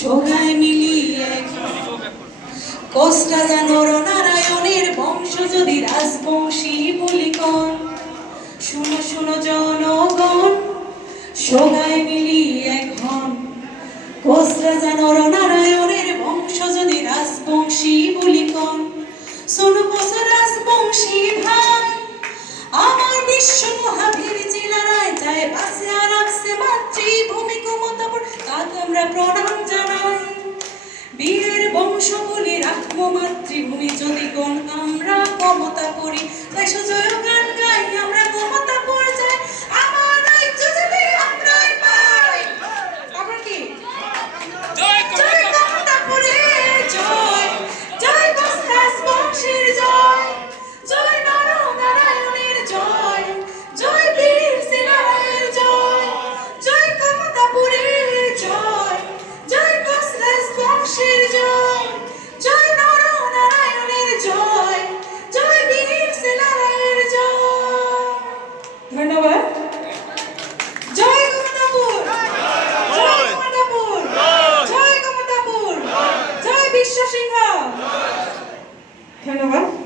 সবাই মিলিয়ে কোষ্টা জানোর নারায়ণের বংশ যদি রাজবংশী বলিকন শুনো শুনো জনগণ সবাই মিলিয়ে এক হন কোষ্টা জানোর নারায়ণের বংশ যদি রাজবংশী বলিকন শোনো কোষ রাজবংশী ভাই আমার বিশ্ব মহাবীর জেলারায় যায় বাসে আর আসছে মাতৃভূমি কুমতাপুর তাকে আমরা প্রণাম জানাই বীরের বংশ বলে রাখবো মাতৃভূমি যদি কোন আমরা কমতাপুরি তাই সুজয় গান গাই আমরা কমতাপুর যাই আমার রাজ্য যদি আমরাই পাই আমরা কি জয় কমতাপুরে জয় জয় কোষ্টাস বংশের জয় জয় নরনারায়ণের জয় জয় বীর সেনারায়ের জয় জয় কমতাপুরের জয় জয় কোষ্টাস বংশের জয় জয় নরনারায়ণের জয় জয় বীর সেনারায়ের জয় ধন্যবাদ জয় কমতাপুর জয় কমতাপুর জয় কমতাপুর জয় বিশ্ব সিংহ ধন্যবাদ।